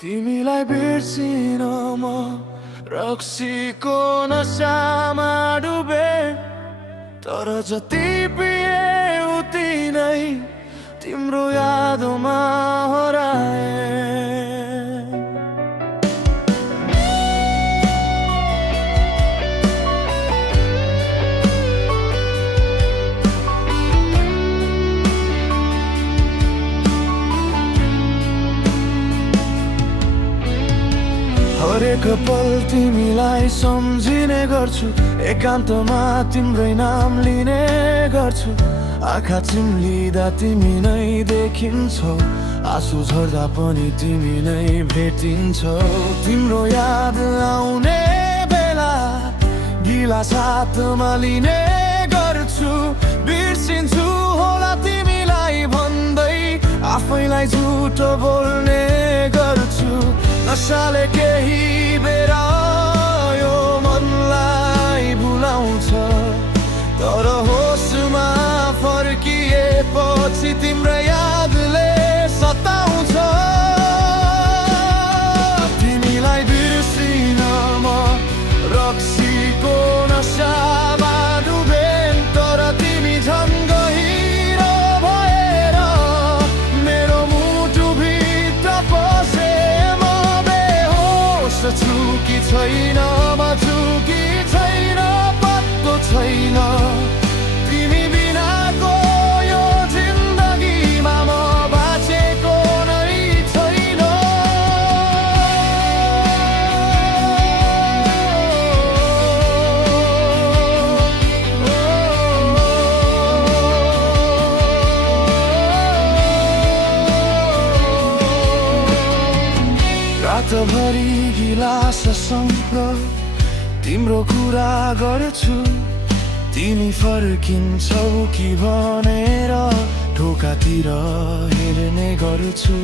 तिमीलाई बिर्सिन म रक्सीको नसामा डुबे, तर जति पिए उति नै तिम्रो यादमा हराए। हरेक पल तिमीलाई सम्झिने गर्छु, एकान्तमा तिम्रै नाम लिने गर्छु। आँखा चिम्लिँदा तिमी नै देखिन्छौ, आँसु झर्दा पनि तिमी नै भेटिन्छौ। तिम्रो याद आउने बेला गिला साथमा लिने गर्छु, बिर्सिन्छु होला तिमीलाई भन्दै आफैलाई झुटो बोल्ने गर्छु। नशाले केही बेरा यो मनलाई भुलाउँछ, तर होसमा फर्किएपछि तिम्रो यादले सताउँछ। तिमीलाई बिर्सिन म रक्सीको नशामा डुबे, तर तिमी झन् गहिरो भएर मेरो मुटुभित्र पसे। छु कि छैन म छु कि छैन पत्तो छैन, तिमी बिनाको यो जिन्दगीमा म बाँचेको नै छैन। रातभरि गिलाससँग तिम्रो कुरा गर्छु, तिमी फर्किन्छौ कि भनेर ढोकातिर हेर्ने गर्छु।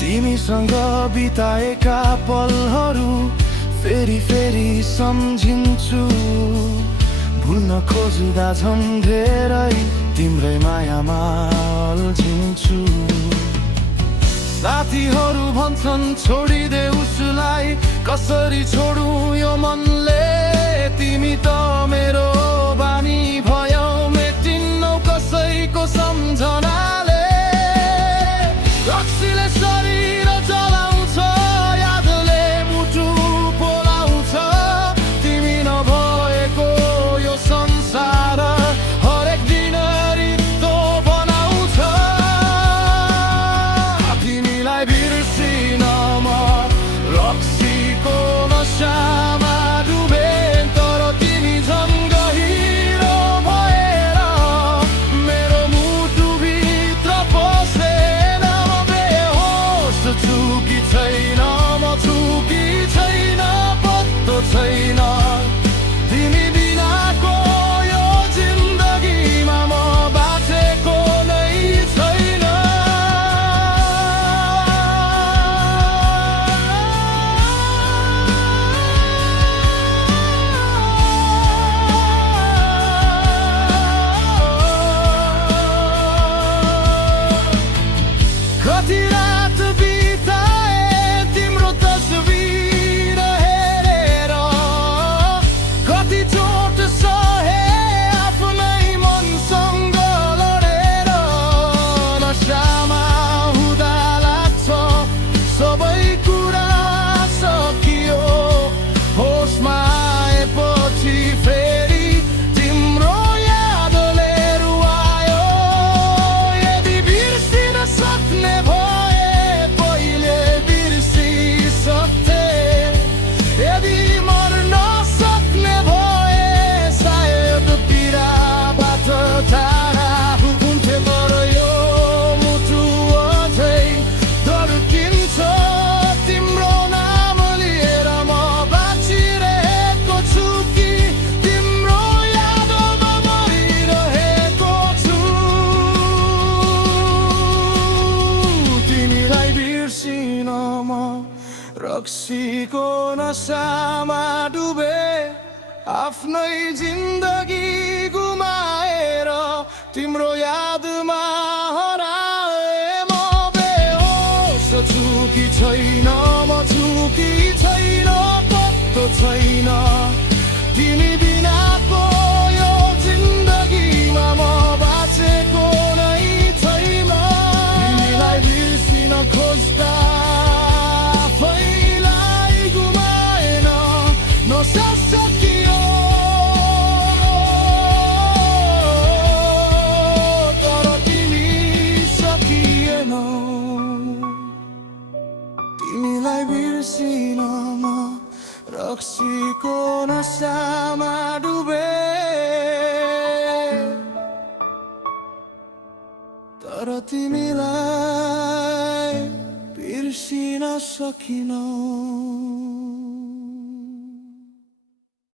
तिमीसँग बिताएका पलहरू फेरि फेरि सम्झिन्छु, भुल्न खोज्दा झन् धेरै तिम्रै मायामा अल्झिन्छु। साथीहरू भन्छन् छोडिदे उसलाई, कसरी छोडु यो मनले, तिमी त मेरो बानी भयौ, मेटिन्नौ कसैको सम्झनाले। रक्सीले शरीर जलाउँछ, यादले मुटु पोलाउँछ, तिमी नभएको यो संसार हरेक दिन रित्तो बनाउँछ। तिमीलाई बिर्सिन म रक्सीको नशामा डुबे, तर तिमी झन् गहिरो भएर मेरो मुटुभित्र पसेन। म बेहोस छु कि छैन म छु कि छैन पत्तो छैन, तिमी बिनाको यो जिन्दगीमा म बाँचेको नै छैन। कति रात बिताए तिम्रो तस्बिर हेरेर, कति चोट सहे आफ्नै मनसँग लडेर। नशामा हुँदा लाग्छ सबै कुरा सकियो, होसमा आएपछि फेरि तिम्रो यादले रुवायो। यदि बिर्सिन सक्ने भए पहिले बिर्सिसक्थे, यदि मर्न सक्ने भए सायद पीडाबाट टाढा हुन्थे, तर यो मुटु अझै धड्किन्छ तिम्रो नाम लिएर। म बाँचिरहेको छु कि तिम्रो यादमा मरिरहेको छु। तिमीलाई बिर्सिन म रक्सीको नशामा डुबे, आफ्नै जिन्दगी गुमाएर तिम्रो यादमा हराए। म बेहोस छु कि छैन म छुकी छैन पत्तो छैन तिमी बिनाको यो जिन्दगीमा म बाँचेको नै छैन तिमीलाई बिर्सिन खोज्दा आफैलाई गुमाएन नसा सकियो तर तिमी सकिएनौ तिमीलाई बिर्सिन म रक्सीको नसामा डुबे तर तिमीलाई बिर्सिन सकिनौ